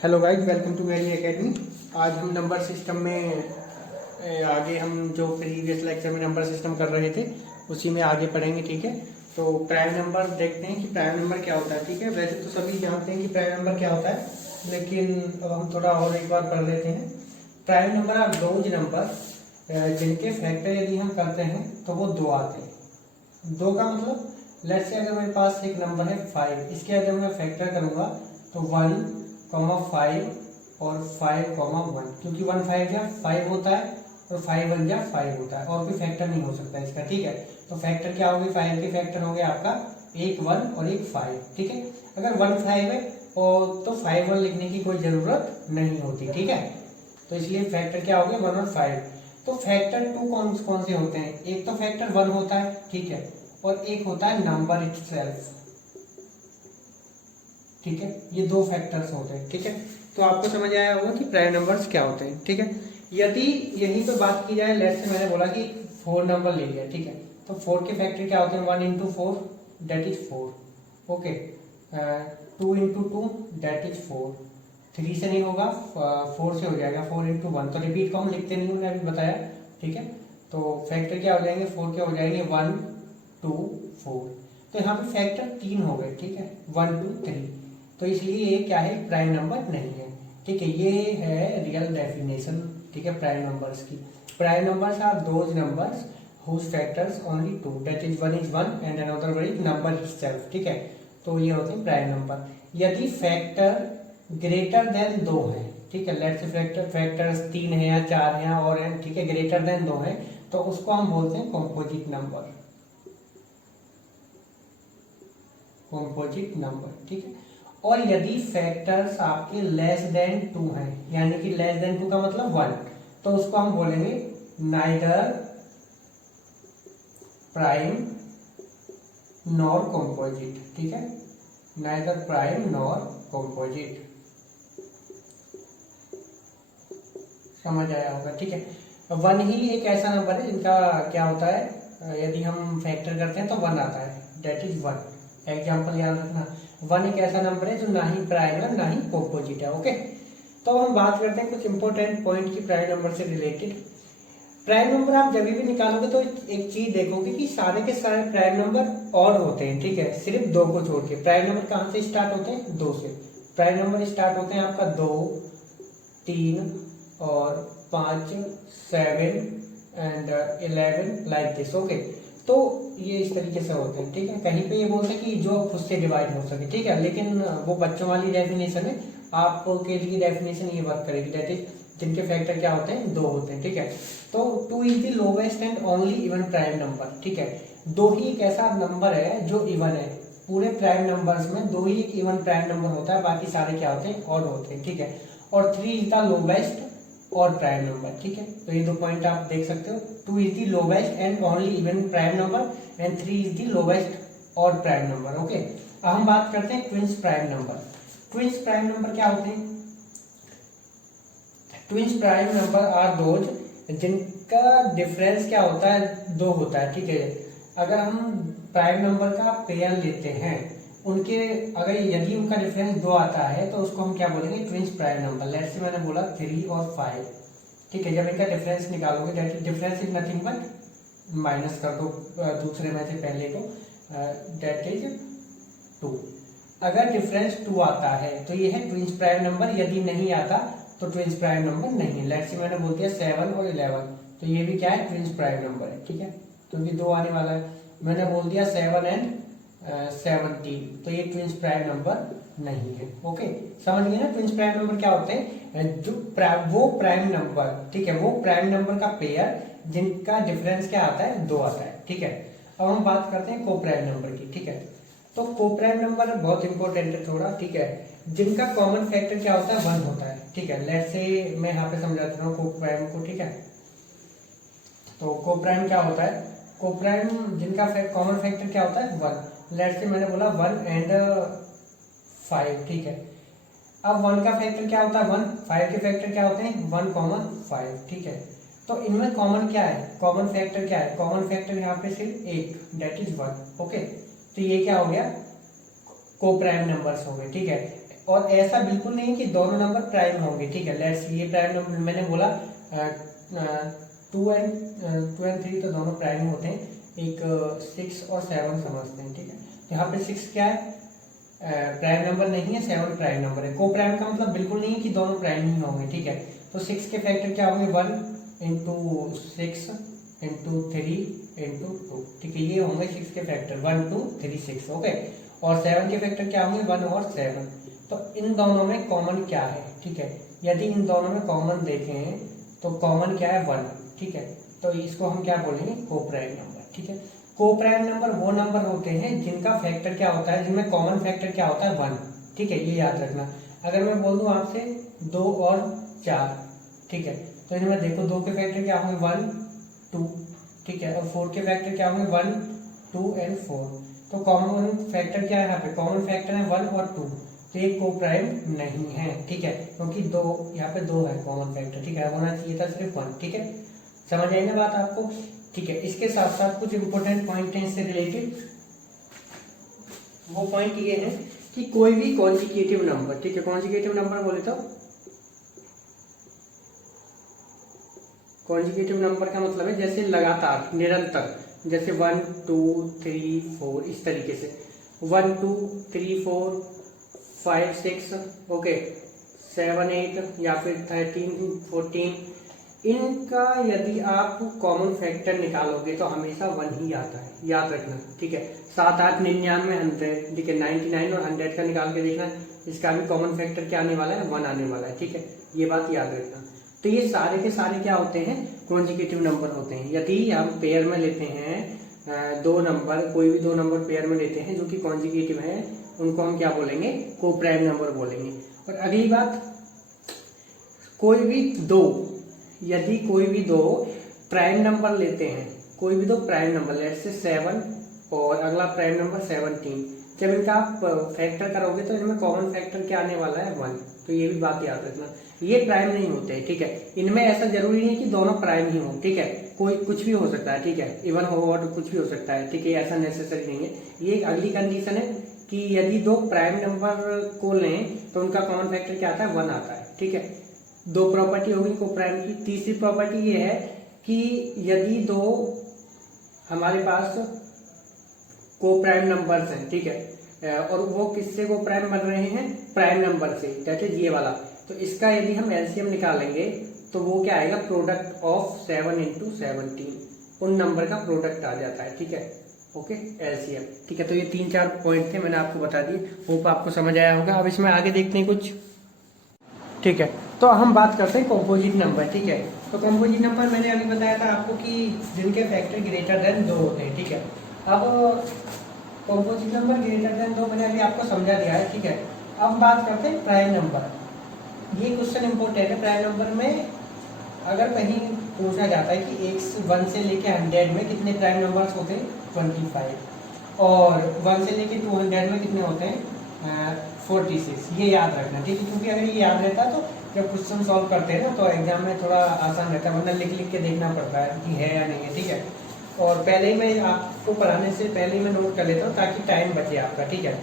Hello guys, welcome to मेरी academy. आज हम नंबर सिस्टम में आगे हम जो प्रीवियस लेक्चर में नंबर सिस्टम कर रहे थे उसी में आगे पढ़ेंगे। ठीक है, तो प्राइम नंबर देखते हैं कि प्राइम नंबर क्या होता है। ठीक है, वैसे तो सभी जानते हैं कि प्राइम नंबर क्या होता है, लेकिन अब हम थोड़ा और एक बार पढ़ लेते हैं। Prime number are those number जिनके फैक्टर यदि हम करते हैं तो वो दो आते हैं। दो का मतलब, लेट्स से अगर मेरे पास एक नंबर है 5, इसके अगर मैं फैक्टर करूंगा तो 1,5 और 5,1, क्योंकि 1 5 जा 5 होता है और 5 1 जा 5 होता है, और कोई फैक्टर नहीं हो सकता इसका। ठीक है, तो फैक्टर क्या होगी, 5 के फैक्टर हो गया आपका एक 1 और एक 5। ठीक है, अगर 1 5 है और तो 5 1 लिखने की कोई जरूरत नहीं होती। ठीक है, तो इसलिए फैक्टर क्या हो गया 1 और 5। तो फैक्टर टू कौन कौन से होते हैं, एक तो फैक्टर 1 होता है, ठीक है, और एक होता है नंबर इटसेल्फ। ठीक है, ये दो फैक्टर्स होते हैं। ठीक है, तो आपको समझ आया होगा कि प्राइम नंबर्स क्या होते हैं। ठीक है, यदि यहीं पे बात की जाए, लेट्स से मैंने बोला कि 4 नंबर ले लिया। ठीक है, तो 4 के फैक्टर क्या होते हैं, 1 into 4 that is 4। Okay, 2 into 2 that is 4। 3 से नहीं होगा, 4 से हो जाएगा, 4 इंटू 1। तो रिपीट को हम लिखते नहीं, मैंने अभी बताया। ठीक है, तो फैक्टर क्या हो जाएंगे, 4 के हो जाएंगे 1 2 4। तो यहाँ पे फैक्टर 3 हो गए। ठीक है, 1 2 3, तो इसलिए ये क्या है, प्राइम नंबर नहीं है। ठीक है, ये है रियल डेफिनेशन। ठीक है, प्राइम नंबर्स की। Prime numbers are those numbers whose factors only two, that is one and another one is number itself। ठीक है, तो ये होते हैं प्राइम नंबर। यदि फैक्टर ग्रेटर देन 2 है, ठीक है, लेट्स से फैक्टर्स 3 है या 4 है और है, ठीक है, ग्रेटर देन 2 है, तो उसको हम बोलते हैं कॉम्पोजिट नंबर। कॉम्पोजिट नंबर, ठीक है। और यदि फैक्टर्स आपके लेस देन 2 हैं, यानी कि लेस देन 2 का मतलब 1, तो उसको हम बोलेंगे नाइदर प्राइम नॉर कॉम्पोजिट। ठीक है, नाइदर प्राइम नॉर कॉम्पोजिट। समझ आया होगा। ठीक है, 1 ही एक ऐसा नंबर है जिनका क्या होता है, यदि हम फैक्टर करते हैं तो 1 आता है, दैट इज 1। एग्जाम्पल याद रखना, 1 एक ऐसा नंबर है जो ना ही प्राइम है ना ही कॉम्पोजिट है। ओके, तो हम बात करते हैं कुछ इंपॉर्टेंट पॉइंट की प्राइम नंबर से रिलेटेड। प्राइम नंबर आप जब भी निकालोगे तो एक चीज देखोगे कि सारे के सारे प्राइम नंबर ऑड होते हैं। ठीक है, सिर्फ 2 को छोड़ के। प्राइम नंबर कहाँ से स्टार्ट होते हैं, 2 से। प्राइम नंबर स्टार्ट होते हैं आपका 2 3 और 5 7 एंड 11 लाइक दिस। ओके, तो ये इस तरीके से होते हैं। ठीक है, कहीं पे ये बोलते हैं कि जो खुद से डिवाइड हो सके। ठीक है, लेकिन वो बच्चों वाली डेफिनेशन है, आपके लिए डेफिनेशन ये वर्क करेगी, दैट इज जिनके फैक्टर क्या होते हैं, 2 होते हैं। ठीक है, तो 2 is the lowest and only even prime number. ठीक है, 2 ही एक ऐसा नंबर है जो इवन है। पूरे प्राइम नंबर्स में 2 ही एक इवन प्राइम नंबर होता है, बाकी सारे क्या होते हैं, ऑड होते हैं। ठीक है, और 3 इज द लोवेस्ट और प्राइम नंबर। ठीक है, तो ये 2 पॉइंट आप देख सकते हो। 2 is the lowest and only even prime number and 3 is the lowest और प्राइम नंबर। ओके, अब हम बात करते हैं twins prime number. Twins prime number क्या होते हैं, twins prime number are those जिनका डिफरेंस क्या होता है, 2 होता है। ठीक है, अगर हम प्राइम नंबर का पेयर लेते हैं, उनके अगर यदि उनका डिफरेंस 2 आता है तो उसको हम क्या बोलेंगे, twins prime number. Let's say मैंने बोला 3 और 5। ठीक है, जब इनका डिफरेंस निकालोगे, that difference is nothing but, minus कर दो दूसरे में से पहले को, दैट इज 2। अगर डिफरेंस 2 आता है तो ये है ट्विंस प्राइम नंबर, यदि नहीं आता तो ट्विंस प्राइम नंबर नहीं है। लेट्स से मैंने बोल दिया 7 और 11, तो ये भी क्या है, ट्विंस प्राइम नंबर है। ठीक है, क्योंकि 2 आने वाला है। मैंने बोल दिया 7 एंड 17, तो ये ट्विंस प्राइम नंबर नहीं है। ओके, समझ गए ना, ट्विंस प्राइम नंबर क्या होते हैं, जो वो प्राइम नंबर, ठीक है, वो प्राइम नंबर का पेयर जिनका डिफरेंस क्या आता है, 2 आता है। ठीक है, अब हम बात करते हैं को प्राइम नंबर की। ठीक है, तो को प्राइम नंबर बहुत इंपॉर्टेंट है थोड़ा। ठीक है, जिनका कॉमन फैक्टर क्या होता है, 1 होता है। ठीक है, लेट्स से मैं यहाँ पे समझा देता हूँ को प्राइम को। ठीक है, तो को प्राइम क्या होता है, को प्राइम जिनका कॉमन फैक्टर क्या होता है, 1। लेट्स से मैंने बोला 1 एंड 5। ठीक है, अब 1 का फैक्टर क्या होता है, 1। 5 के फैक्टर क्या होते हैं, 1 5। ठीक है, तो इनमें कॉमन क्या है, कॉमन फैक्टर क्या है, कॉमन फैक्टर यहाँ पे सिर्फ एक, दैट इज 1। ओके, तो ये क्या हो गया, को प्राइम नंबर्स हो गए। ठीक है, और ऐसा बिल्कुल नहीं कि दोनों नंबर प्राइम होंगे, ठीक है। लेट्स ये प्राइम नंबर मैंने बोला 2 एंड 3 तो दोनों प्राइम होते हैं, एक 6 और 7 समझते हैं, ठीक है। यहाँ पे 6 क्या है, प्राइम नंबर नहीं है, 7 प्राइम नंबर है। को प्राइम का मतलब बिल्कुल नहीं है कि दोनों प्राइम ही होंगे, ठीक है। तो 6 के फैक्टर क्या होंगे, 1 इंटू 6 इंटू 3 इंटू 2, ठीक है, ये होंगे 6 के फैक्टर, 1 2 3 6, ओके। और 7 के फैक्टर क्या होंगे, 1 और 7। तो इन दोनों में कॉमन क्या है, ठीक है। यदि इन दोनों में कॉमन देखें तो कॉमन क्या है, 1, ठीक है। तो इसको हम क्या बोलेंगे, को प्राइम नंबर, ठीक है। को प्राइम नंबर वो नंबर होते हैं जिनका फैक्टर क्या होता है, जिनमें कॉमन फैक्टर क्या होता है, 1, ठीक है, ये याद रखना। अगर मैं बोल दूं आपसे 2 और 4, ठीक है, तो इनमें देखो 2 के फैक्टर क्या होंगे, 1 2, ठीक है, और 4 के फैक्टर क्या होंगे, 1 2 एंड 4। तो कॉमन फैक्टर क्या है, यहाँ पे कॉमन फैक्टर है 1 और 2, तो ये को प्राइम नहीं है, ठीक है, क्योंकि दो यहाँ पे 2 है कॉमन फैक्टर, ठीक है, होना चाहिए था सिर्फ 1, ठीक है। समझ आई ना बात आपको, ठीक है। इसके साथ साथ कुछ इंपॉर्टेंट पॉइंट हैं इससे रिलेटेड। वो पॉइंट ये है कि कोई भी कॉन्जिक्यूटिव नंबर, ठीक है, कॉन्जिक्यूटिव नंबर बोले तो कॉन्जिक्यूटिव नंबर का मतलब है जैसे लगातार, निरंतर, जैसे 1 2 3 4, इस तरीके से 1 2 3 4 5 6, ओके, 7 8 या फिर 13 14, इनका यदि आप कॉमन फैक्टर निकालोगे तो हमेशा 1 ही आता है, याद रखना, ठीक है। 7 8 99 100, ठीक है, 99 और 100 का निकाल के देखना, इसका भी कॉमन फैक्टर क्या आने वाला है, 1 आने वाला है, ठीक है, ये बात याद रखना। तो ये सारे के सारे क्या होते हैं, कॉन्जिक्यूटिव नंबर होते हैं। यदि हम पेयर में लेते हैं दो नंबर, कोई भी दो नंबर पेयर में लेते हैं जो कि कॉन्जिक्यूटिव हैं, उनको हम क्या बोलेंगे, को प्राइम नंबर बोलेंगे। और अगली बात, यदि कोई भी दो प्राइम नंबर लेते हैं, कोई भी दो प्राइम नंबर, लेट्स से 7 और अगला प्राइम नंबर 17, जब इनका आप फैक्टर करोगे तो इनमें कॉमन फैक्टर क्या आने वाला है, 1। तो ये भी बात याद रखना, ये प्राइम नहीं होते हैं, ठीक है। इनमें ऐसा जरूरी नहीं कि दोनों प्राइम ही हो, ठीक है, कोई कुछ भी हो सकता है, ठीक है, इवन हो और कुछ भी हो सकता है, ठीक है, ऐसा नेसेसरी नहीं है। ये अगली कंडीशन है कि यदि दो प्राइम नंबर को लें तो उनका कॉमन फैक्टर क्या आता है, 1 आता है, ठीक है। दो प्रॉपर्टी होगी को प्राइम की। तीसरी प्रॉपर्टी ये है कि यदि दो हमारे पास को प्राइम नंबर्स हैं, ठीक है, और वो किससे को प्राइम बन रहे हैं, प्राइम नंबर से, दैट इज ये वाला, तो इसका यदि हम एलसीएम निकालेंगे तो वो क्या आएगा, प्रोडक्ट ऑफ 7 इंटू 17, उन नंबर का प्रोडक्ट आ जाता है, ठीक है, ओके, एलसीएम, ठीक है। तो ये 3-4 पॉइंट थे, मैंने आपको बता दिए, होप आपको समझ आया होगा। अब इसमें आगे देखते हैं कुछ, ठीक है। तो हम बात करते हैं कॉम्पोजिट नंबर, ठीक है। तो कॉम्पोजिट नंबर मैंने अभी बताया था आपको कि जिनके फैक्टर ग्रेटर देन 2 होते हैं, ठीक है। अब कॉम्पोजिट नंबर ग्रेटर देन 2 मैंने अभी आपको समझा दिया है, ठीक है। अब बात करते हैं प्राइम नंबर। ये क्वेश्चन इंपॉर्टेंट है। प्राइम नंबर में अगर कहीं पूछा जाता है कि 1 से लेके 100 में कितने प्राइम नंबर्स होते हैं, 25, और 1 से लेके 200 में कितने होते हैं, 46, ये याद रखना, ठीक है, क्योंकि अगर ये याद रहता है तो जब क्वेश्चन सॉल्व करते हैं ना तो एग्जाम में थोड़ा आसान रहता है, वरना लिख लिख के देखना पड़ता है कि है या नहीं है, ठीक है। और पहले ही मैं आपको पढ़ाने से पहले ही मैं नोट कर लेता हूँ ताकि टाइम बचे आपका, ठीक है,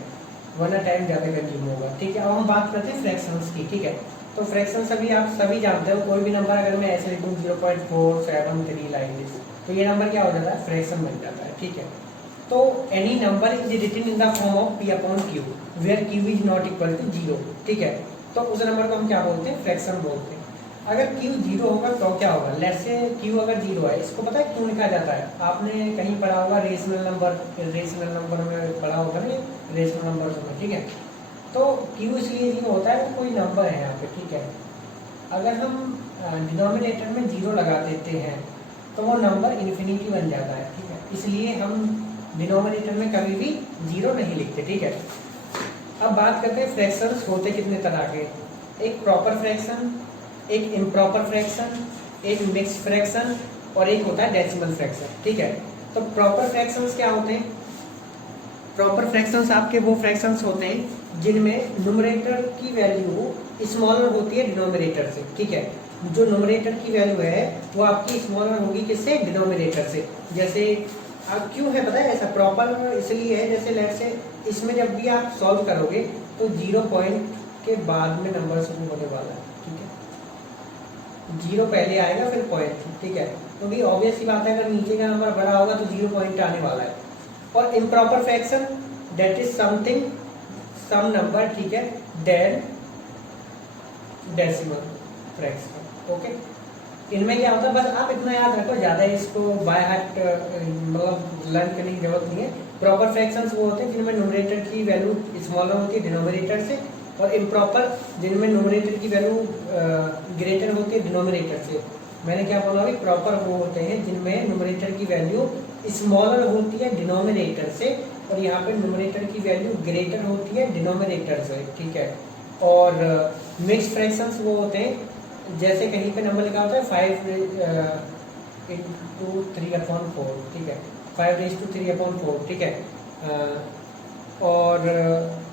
वरना टाइम ज़्यादा कंज्यूम होगा, ठीक है। अब हम बात करते हैं फ्रैक्शंस की, ठीक है। तो फ्रैक्शंस अभी आप सभी जानते हो, कोई भी नंबर अगर मैं ऐसे लिखूँ 0.473 लाइक दिस, तो ये नंबर क्या हो जाता है, फ्रैक्शन बन जाता है, ठीक है। तो any number is written in the form of p upon q where q is not equal to 0, ठीक है। तो उस नंबर को हम क्या बोलते हैं, फ्रैक्शन बोलते हैं। अगर q 0 होगा तो क्या होगा, लेट्स से q अगर 0 है, इसको पता है क्यों लिखा जाता है, आपने कहीं पढ़ा होगा रेशनल नंबर में पढ़ा होगा ना, रेशनल नंबर में, ठीक है। तो q इसलिए 0 होता है, कोई नंबर है यहाँ पे, ठीक है। अगर हम डिनोमिनेटर में 0 लगा देते हैं तो वो नंबर इन्फिनिटी बन जाता है, ठीक है, इसलिए हम डिनोमिनेटर में कभी भी 0 नहीं लिखते, ठीक है। अब बात करते हैं फ्रैक्शंस होते कितने तरह के, एक प्रॉपर फ्रैक्शन, एक इम्प्रॉपर फ्रैक्शन, एक मिक्स्ड फ्रैक्शन, और एक होता है डेसिमल फ्रैक्शन, ठीक है। तो प्रॉपर फ्रैक्शंस क्या होते हैं, प्रॉपर फ्रैक्शंस आपके वो फ्रैक्शंस होते हैं जिनमें न्यूमरेटर की वैल्यू स्मॉलर होती है डिनोमिनेटर से, ठीक है। जो न्यूमरेटर की वैल्यू है वो आपकी स्मॉलर होगी किससे, डिनोमिनेटर से। जैसे अब क्यों है पता है ऐसा, प्रॉपर इसलिए है, जैसे लेट से इसमें जब भी आप सॉल्व करोगे तो 0 पॉइंट के बाद में नंबर शुरू होने वाला है, ठीक है। 0 पहले आएगा फिर पॉइंट, ठीक है। तो भी ऑब्वियस सी बात है, अगर नीचे का नंबर बड़ा होगा तो 0 पॉइंट आने वाला है। और improper fraction that is something some number, ठीक है, देन डेसिमल फ्रैक्शन, ओके। इनमें क्या होता है, बस आप इतना याद रखो, ज्यादा इसको बाय हार्ट मतलब लर्न करने की जरूरत नहीं है। प्रॉपर फ्रैक्शंस वो होते हैं जिनमें न्यूमरेटर की वैल्यू स्मॉलर होती है डिनोमिनेटर से, और इम्प्रॉपर जिनमें न्यूमरेटर की वैल्यू ग्रेटर होती है डिनोमिनेटर से। मैंने क्या बोला अभी, प्रॉपर वो होते हैं जिनमें न्यूमरेटर की वैल्यू स्मॉलर होती है डिनोमिनेटर से, और यहाँ पे न्यूमरेटर की वैल्यू ग्रेटर होती है डिनोमिनेटर से, ठीक है। और मिक्स फ्रैक्शंस वो होते हैं जैसे कहीं पे नंबर लिखा होता है 5/3/4, ठीक है, 5/3/4, ठीक है। और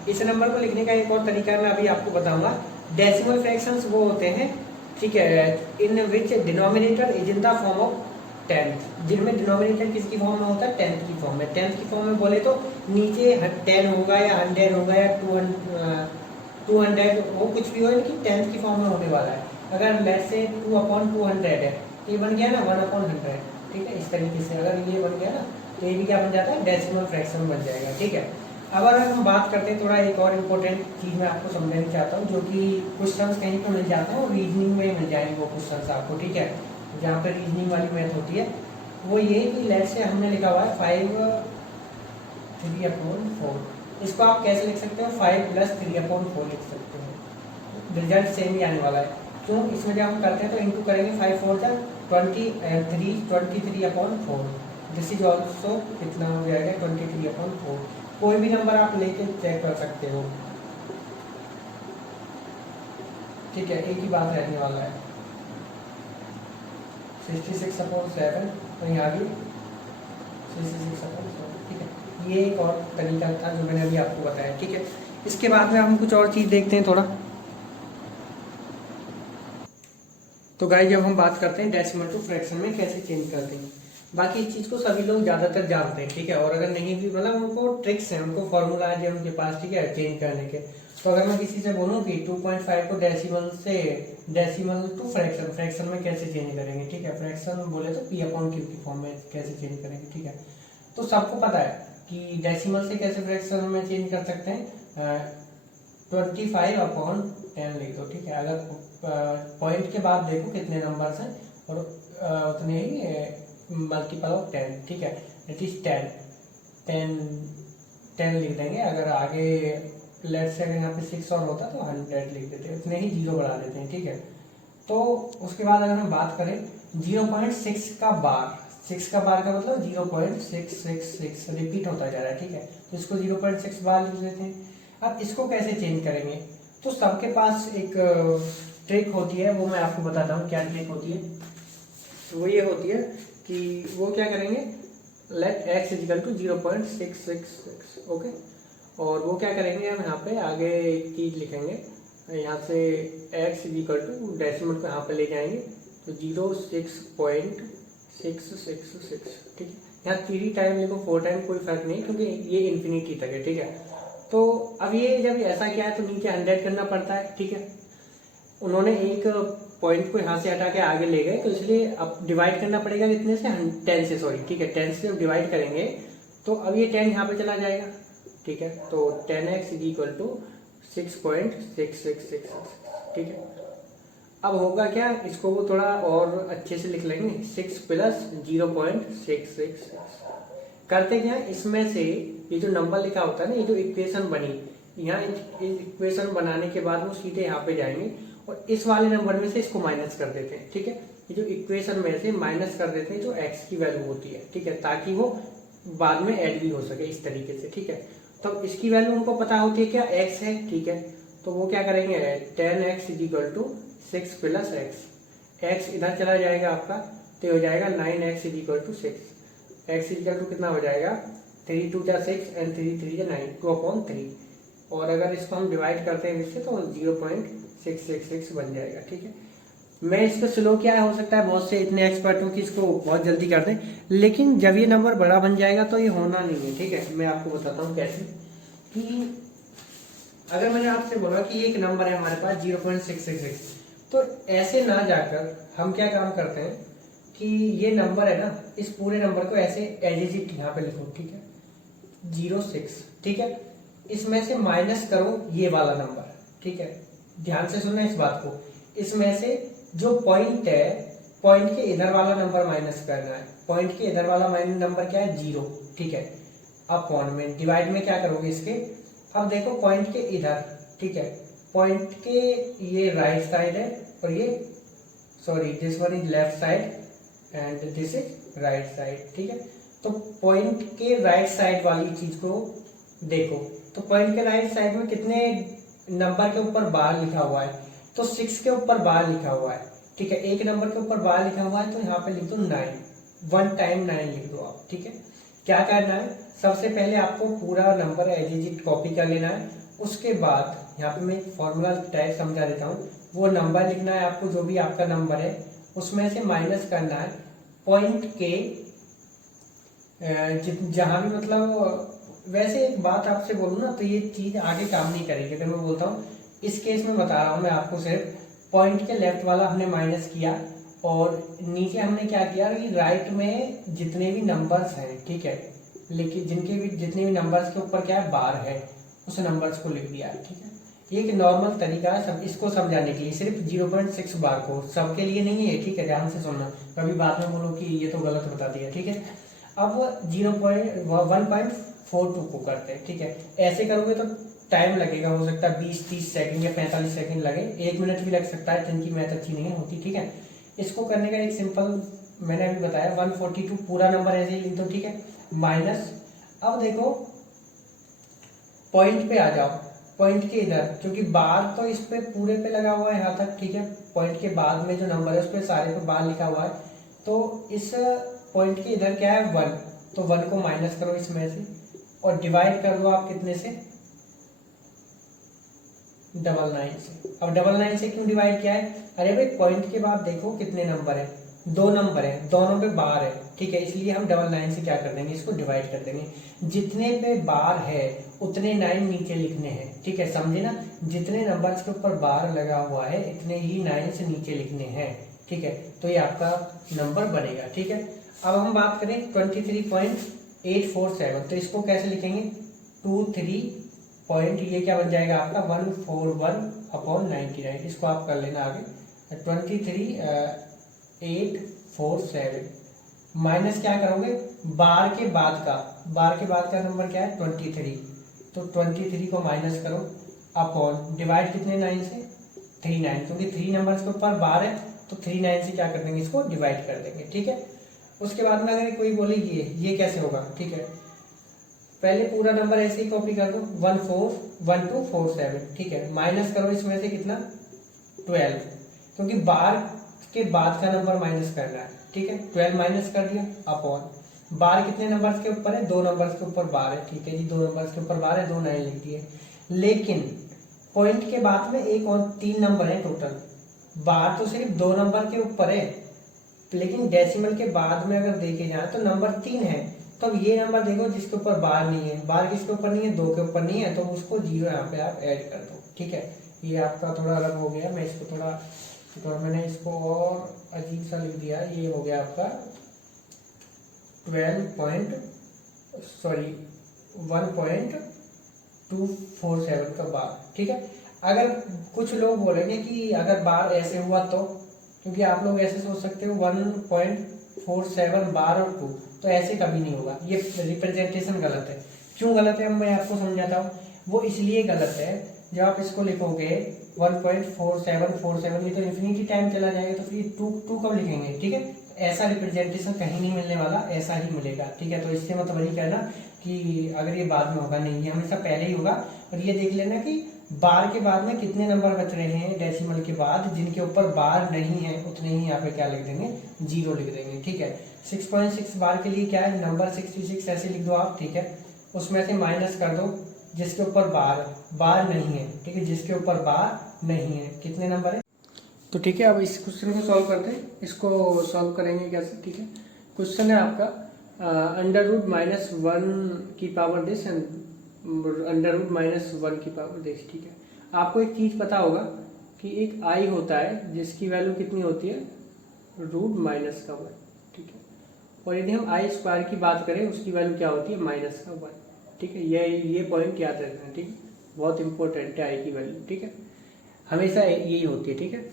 इस नंबर को लिखने का एक और तरीका मैं अभी आपको बताऊंगा। डेसिमल फ्रैक्शंस वो होते हैं, ठीक है, in which denominator is in the form of 10th, जिनमें डिनोमिनेटर किसकी फॉर्म में होता है, 10th की फॉर्म में। 10th की फॉर्म में बोले तो नीचे 10 होगा या 100 होगा या 200 वो कुछ भी हो, लेकिन 10th की फॉर्म में होने वाला है। अगर लेट्स से 2/200 है तो ये बन गया ना 1/100, ठीक है। इस तरीके से अगर ये बन गया ना तो ये भी क्या बन जाता है, डेसिमल फ्रैक्शन बन जाएगा, ठीक है। अब अगर हम बात करते हैं, थोड़ा एक और इम्पोर्टेंट चीज़ मैं आपको समझाना चाहता हूँ, जो कि क्वेश्चंस कहीं पर मिल जाते हैं और रीजनिंग में मिल जाएंगे वो क्वेश्चंस आपको, ठीक है, जहाँ पर रीजनिंग वाली मैथ होती है। वो ये कि लेट से हमने लिखा हुआ है 5/3/4, इसको आप कैसे लिख सकते हो, 5+3/4 लिख सकते हो, रिजल्ट सेम ही आने वाला है। क्यों, इसमें जब हम करते हैं तो इंटू करेंगे, 5×4 = 23/4, दिस इज ऑल्सो कितना हो जाएगा 23/4। कोई भी नंबर आप लेके चेक कर सकते हो, ठीक है, एक ही बात रहने वाला है। 66/7, तो यहाँ भी 66/7, ठीक है। ये एक और तरीका था जो मैंने अभी आपको बताया, ठीक है। इसके बाद में हम कुछ और चीज़ देखते हैं थोड़ा। तो गाइस, जब हम बात करते हैं डेसिमल टू फ्रैक्शन में कैसे चेंज करते हैं, बाकी इस चीज़ को सभी लोग ज़्यादातर जानते हैं, ठीक है। और अगर नहीं भी, मतलब उनको ट्रिक्स हैं, उनको फॉर्मूला है उनके पास, ठीक है, चेंज करने के। तो अगर मैं किसी से बोलूँ कि 2.5 को डेसिमल से डेसिमल टू फ्रैक्शन, फ्रैक्शन में कैसे चेंज करेंगे, ठीक है, फ्रैक्शन बोले तो P/Q की फॉर्म में कैसे चेंज करेंगे, ठीक है। तो सबको पता है कि डेसिमल से कैसे फ्रैक्शन में चेंज कर सकते हैं, 25/10 लिख दो, ठीक है। अगर पॉइंट के बाद देखो कितने नंबर्स हैं और उतने ही मल्टीपल ऑफ 10, ठीक है, इट इज 10 लिख देंगे। अगर आगे लेट्स से यहाँ पे 6 और होता तो 100 लिख देते, उतने ही 0 बढ़ा देते हैं, ठीक है। तो उसके बाद अगर हम बात करें 0.6 का बार, 6 का बार का मतलब 0.666 रिपीट होता जा रहा है, ठीक है। तो इसको 0.6 बार लिख देते हैं। अब इसको कैसे चेंज करेंगे, तो सबके पास एक ट्रिक होती है, वो मैं आपको बताता हूँ क्या ट्रिक होती है। तो वो ये होती है कि वो क्या करेंगे, लेट x = 0.666, ओके। और वो क्या करेंगे, हम यहाँ पे आगे एक चीज लिखेंगे, यहाँ से x = डेसिमल को यहाँ पे ले जाएंगे तो 0.666, ठीक है। यहाँ 3 टाइम लिखो 4 टाइम कोई फर्क नहीं, क्योंकि ये इन्फिनिटी तक है, ठीक है। तो अब ये जब ऐसा क्या है तो नीचे 100 करना पड़ता है, ठीक है। उन्होंने एक पॉइंट को यहाँ से हटा के आगे ले गए, तो इसलिए अब डिवाइड करना पड़ेगा कितने से, 10 से, सॉरी, ठीक है, 10 से डिवाइड करेंगे तो अब ये 10 यहाँ पे चला जाएगा, ठीक है। तो 10x = 6.6666, ठीक है। अब होगा क्या, इसको वो थोड़ा और अच्छे से लिख लेंगे, 6 + 0.666। करते क्या, इसमें से ये जो नंबर लिखा होता है ना, ये जो इक्वेशन बनी, यहाँ इक्वेशन बनाने के बाद वो सीधे यहाँ पे जाएंगे और इस वाले नंबर में से इसको माइनस कर देते हैं, ठीक है। ये जो इक्वेशन में से माइनस कर देते हैं जो x की वैल्यू होती है, ठीक है, ताकि वो बाद में ऐड भी हो सके इस तरीके से, ठीक है। तो इसकी वैल्यू उनको पता होती है क्या, x है, ठीक है। तो वो क्या करेंगे, 10x = 6 + x इधर चला जाएगा आपका, तो हो जाएगा 9x = 6, x = कितना हो जाएगा, 3 × 2 = 6 and 3 × 3 = 9, 2/3। और अगर इसको हम डिवाइड करते हैं इससे तो 0.666 बन जाएगा, ठीक है। मैं इसका स्लो क्या हो सकता है, बहुत से इतने एक्सपर्ट हूँ कि इसको बहुत जल्दी कर दें, लेकिन जब ये नंबर बड़ा बन जाएगा तो ये होना नहीं है, ठीक है। मैं आपको बताता हूँ कैसे, कि अगर मैंने आपसे बोला कि एक नंबर है हमारे पास 0.666, तो ऐसे ना जाकर हम क्या काम करते हैं कि ये नंबर है ना, इस पूरे नंबर को ऐसे एज इट यहाँ पे लिखो, ठीक है, 06, ठीक है, इसमें से माइनस करो ये वाला नंबर, ठीक है, ध्यान से सुनना इस बात को, इसमें से जो पॉइंट है, पॉइंट के इधर वाला नंबर माइनस करना है, पॉइंट के इधर वाला नंबर क्या है, 0, ठीक है, अपॉन में डिवाइड में क्या करोगे इसके, अब देखो पॉइंट के इधर, ठीक है, पॉइंट के ये राइट साइड है और ये sorry this one is left side and this is right side, ठीक है, तो पॉइंट के राइट साइड वाली चीज को देखो, तो पॉइंट के राइट साइड में कितने नंबर के ऊपर बार लिखा हुआ है, तो 6 के ऊपर बार लिखा हुआ है, ठीक है, एक नंबर के ऊपर बार लिखा हुआ है, तो यहाँ पे लिख दो 9, 1 टाइम 9 लिख दो आप, ठीक है। क्या करना है, सबसे पहले आपको पूरा नंबर एज इट कॉपी कर लेना है, उसके बाद यहाँ पे मैं फॉर्मूला टाइप समझा देता हूँ, वो नंबर लिखना है आपको, जो भी आपका नंबर है उसमें से माइनस करना है पॉइंट के जहां भी, मतलब वैसे एक बात आपसे बोलूँ ना तो ये चीज आगे काम नहीं करेगी अगर मैं बोलता हूँ, इस केस में बता रहा हूँ मैं आपको, सिर्फ पॉइंट के लेफ्ट वाला हमने माइनस किया और नीचे हमने क्या किया कि राइट में जितने भी नंबर्स हैं, ठीक है, लेकिन जितने भी नंबर्स के ऊपर क्या है बार है, उस नंबर्स को लिख दिया, ठीक है। एक नॉर्मल तरीका है सब इसको समझाने के लिए, सिर्फ 0.6 बार को, सबके लिए नहीं है, ठीक है, ध्यान से सुनना, कभी बाद में बोलो कि ये तो गलत बता दिया, ठीक है। अब 1.42 को करते हैं, ठीक है, ऐसे करोगे तो टाइम लगेगा, हो सकता है 20-30 सेकंड या 45 सेकंड लगे, 1 मिनट भी लग सकता है, जिनकी मैथ अच्छी नहीं होती, ठीक है। इसको करने का एक सिंपल मैंने अभी बताया, 142 पूरा नंबर ऐसे ही लिख दो, ठीक है, माइनस, अब देखो पॉइंट पे आ जाओ, पॉइंट के इधर, क्योंकि बार तो इस पे पूरे पे लगा हुआ है यहाँ तक, ठीक है, पॉइंट के बाद में जो नंबर है उस पे सारे पे बार लिखा हुआ है, तो इस पॉइंट के इधर क्या है 1, तो 1 को माइनस करो इसमें से और डिवाइड कर दो आप कितने से, 99 से। अब 99 से क्यों डिवाइड किया है, अरे भाई पॉइंट के बाद देखो कितने नंबर है, 2 नंबर है, दोनों पे बार है, ठीक है, इसलिए हम 99 से क्या कर देंगे, इसको डिवाइड कर देंगे, जितने पे बार है उतने 9 नीचे लिखने हैं, ठीक है, समझे ना, जितने नंबर्स के ऊपर बार लगा हुआ है इतने ही 9 से नीचे लिखने हैं, ठीक है, तो ये आपका नंबर बनेगा, ठीक है। अब हम बात करें 23.847, तो इसको कैसे लिखेंगे, 23 पॉइंट, ये क्या बन जाएगा आपका 141/99, इसको आप कर लेना आगे, 23.847 माइनस क्या करोगे, बार के बाद का नंबर क्या है 23, तो 23 को माइनस करो अपॉन डिवाइड कितने 9 से, 39, क्योंकि 3 नंबर्स के ऊपर बार है तो 39 से क्या कर देंगे, इसको डिवाइड कर देंगे, ठीक है। उसके बाद में अगर कोई बोले ये कैसे होगा, ठीक है, पहले पूरा नंबर ऐसे ही कॉपी कर दो, 141247, ठीक है, माइनस करो इसमें से कितना 12, क्योंकि बार के बाद का नंबर माइनस करना है, ठीक है, 12 माइनस कर दिया अपॉन बार कितने नंबर्स के ऊपर है, 2 नंबर्स के ऊपर बार है, ठीक है जी, 2 नंबर्स के ऊपर बार है, 2 9 लिख दिए, लेकिन पॉइंट के बाद में एक और 3 नंबर है टोटल, बार तो सिर्फ 2 नंबर के ऊपर है, लेकिन डेसिमल के बाद में अगर देखे जाए तो नंबर 3 है, तो अब ये नंबर देखो जिसके ऊपर बार नहीं है, बार किसके ऊपर नहीं है, 2 के ऊपर नहीं है, तो उसको 0 यहाँ पे आप ऐड कर दो, ठीक है। ये आपका थोड़ा अलग हो गया, मैं इसको थोड़ा मैंने इसको और अजीब सा लिख दिया, ये हो गया आपका 1.247 का बार, ठीक है। अगर कुछ लोग बोलेंगे कि अगर बार ऐसे हुआ तो, क्योंकि आप लोग ऐसे सोच सकते हो 1.47 बार और 2, तो ऐसे कभी नहीं होगा, ये रिप्रेजेंटेशन गलत है। क्यों गलत है मैं आपको समझाता हूँ, वो इसलिए गलत है, जब आप इसको लिखोगे 1.4747, ये तो इन्फिनिटी टाइम चला जाएगा, तो फिर 2 कब लिखेंगे, ठीक है, ऐसा रिप्रेजेंटेशन कहीं नहीं मिलने वाला, ऐसा ही मिलेगा, ठीक है। तो इससे मतलब वही कहना कि अगर ये बाद में होगा, नहीं, ये हमेशा पहले ही होगा। और ये देख लेना कि बार के बाद में कितने नंबर बच रहे हैं डेसिमल के बाद, जिनके ऊपर बार नहीं है उतने ही यहाँ पे क्या लिख देंगे, 0 लिख देंगे, ठीक है। 6.6 बार के लिए क्या है, नंबर 66 ऐसे लिख दो आप, ठीक है, उसमें से माइनस कर दो जिसके ऊपर बार नहीं है, ठीक है, जिसके ऊपर बार नहीं है, कितने नंबर है, तो ठीक है। अब इस क्वेश्चन को सॉल्व करते हैं, इसको सॉल्व करेंगे कैसे, ठीक है। क्वेश्चन है आपका अंडर रूट -1 की power this and under root minus 1 की पावर देख, ठीक है। आपको एक चीज़ पता होगा कि एक आई होता है जिसकी वैल्यू कितनी होती है, रूट माइनस का 1, ठीक है। और यदि हम आई स्क्वायर की बात करें उसकी वैल्यू क्या होती है, माइनस का 1, ठीक है। ये पॉइंट याद रखना, ठीक है, बहुत इंपॉर्टेंट है आई की वैल्यू, ठीक है, हमेशा यही होती है, ठीक है।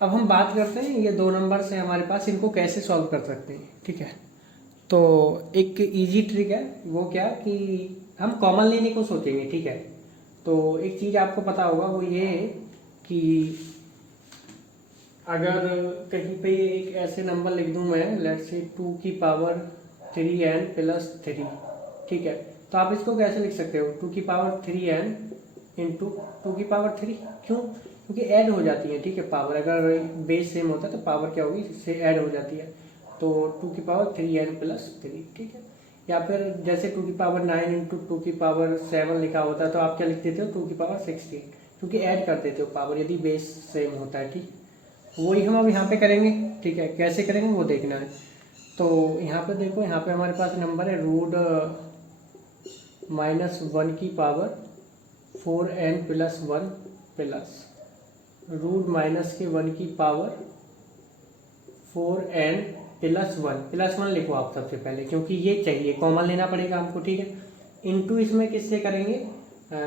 अब हम बात करते हैं ये दो नंबर से हमारे पास, इनको कैसे सॉल्व कर सकते हैं, ठीक है। तो एक इजी ट्रिक है, वो क्या कि हम कॉमन लेने को सोचेंगे, ठीक है। तो एक चीज़ आपको पता होगा वो ये है कि अगर कहीं पे एक ऐसे नंबर लिख दूं मैं, लेट्स से 2 की पावर 3n प्लस 3, ठीक है। तो आप इसको कैसे लिख सकते हो, 2 की पावर 3n इंटू 2 की पावर 3, क्यों, क्योंकि ऐड हो जाती है, ठीक है। पावर अगर बेस सेम होता है तो पावर क्या होगी, इससे ऐड हो जाती है। तो 2 की पावर 3n प्लस 3, ठीक है। या फिर जैसे 2 की पावर 9 इंटू 2 की पावर 7 लिखा होता है तो आप क्या लिख देते हो, 2 की पावर 16, क्योंकि ऐड कर देते हो पावर यदि बेस सेम होता है, ठीक। वही हम अब यहाँ पे करेंगे, ठीक है। कैसे करेंगे वो देखना है। तो यहाँ पे देखो, यहाँ पे हमारे पास नंबर है रूट माइनस 1 की power 4n plus 1 plus root minus के 1 की पावर 4n प्लस 1 लिखो आप सबसे पहले, क्योंकि ये चाहिए, कॉमन लेना पड़ेगा हमको, ठीक है। इंटू इसमें किससे करेंगे,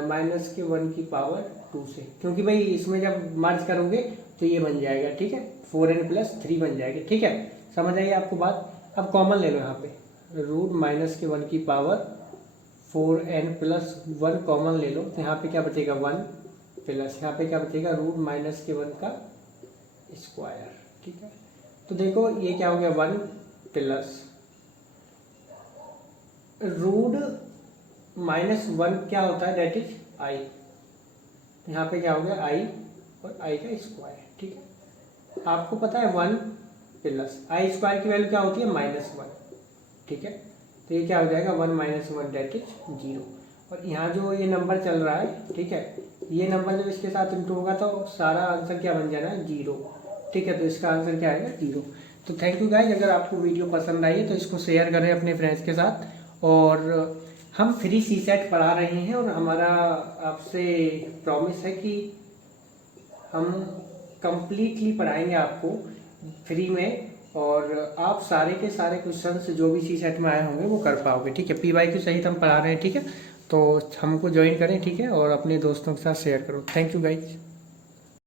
माइनस के 1 की पावर 2 से, क्योंकि भाई इसमें जब मर्ज करोगे तो ये बन जाएगा, ठीक है, 4n प्लस 3 बन जाएगा, ठीक है। समझ आइए आपको बात। अब कॉमन ले लो यहाँ पे, रूट माइनस के 1 की पावर 4n प्लस 1 कॉमन ले लो, तो यहाँ पे क्या बचेगा 1 प्लस, यहाँ पे क्या बचेगा रूट माइनस के 1 का स्क्वायर, ठीक है। तो देखो ये क्या हो गया 1 प्लस रूट माइनस 1 क्या होता है, दैट इज आई, यहाँ पे क्या हो गया आई और आई का स्क्वायर, ठीक है। आपको पता है 1 प्लस आई स्क्वायर की वैल्यू क्या होती है, -1, ठीक है। तो ये क्या हो जाएगा 1 माइनस 1 दैट इज 0। और यहाँ जो ये नंबर चल रहा है, ठीक है, ये नंबर जब इसके साथ इंटू होगा तो सारा आंसर क्या बन जाना है, 0, ठीक है। तो इसका आंसर क्या आएगा, 0। तो थैंक यू गाइज, अगर आपको वीडियो पसंद आई है तो इसको शेयर करें अपने फ्रेंड्स के साथ। और हम फ्री सी सेट पढ़ा रहे हैं और हमारा आपसे प्रॉमिस है कि हम कंप्लीटली पढ़ाएंगे आपको फ्री में, और आप सारे के सारे क्वेश्चंस जो भी सी सेट में आए होंगे वो कर पाओगे, ठीक है। PYQ सहित हम पढ़ा रहे हैं, ठीक है। तो हमको ज्वाइन करें, ठीक है, और अपने दोस्तों के साथ शेयर करो। Thank you guys.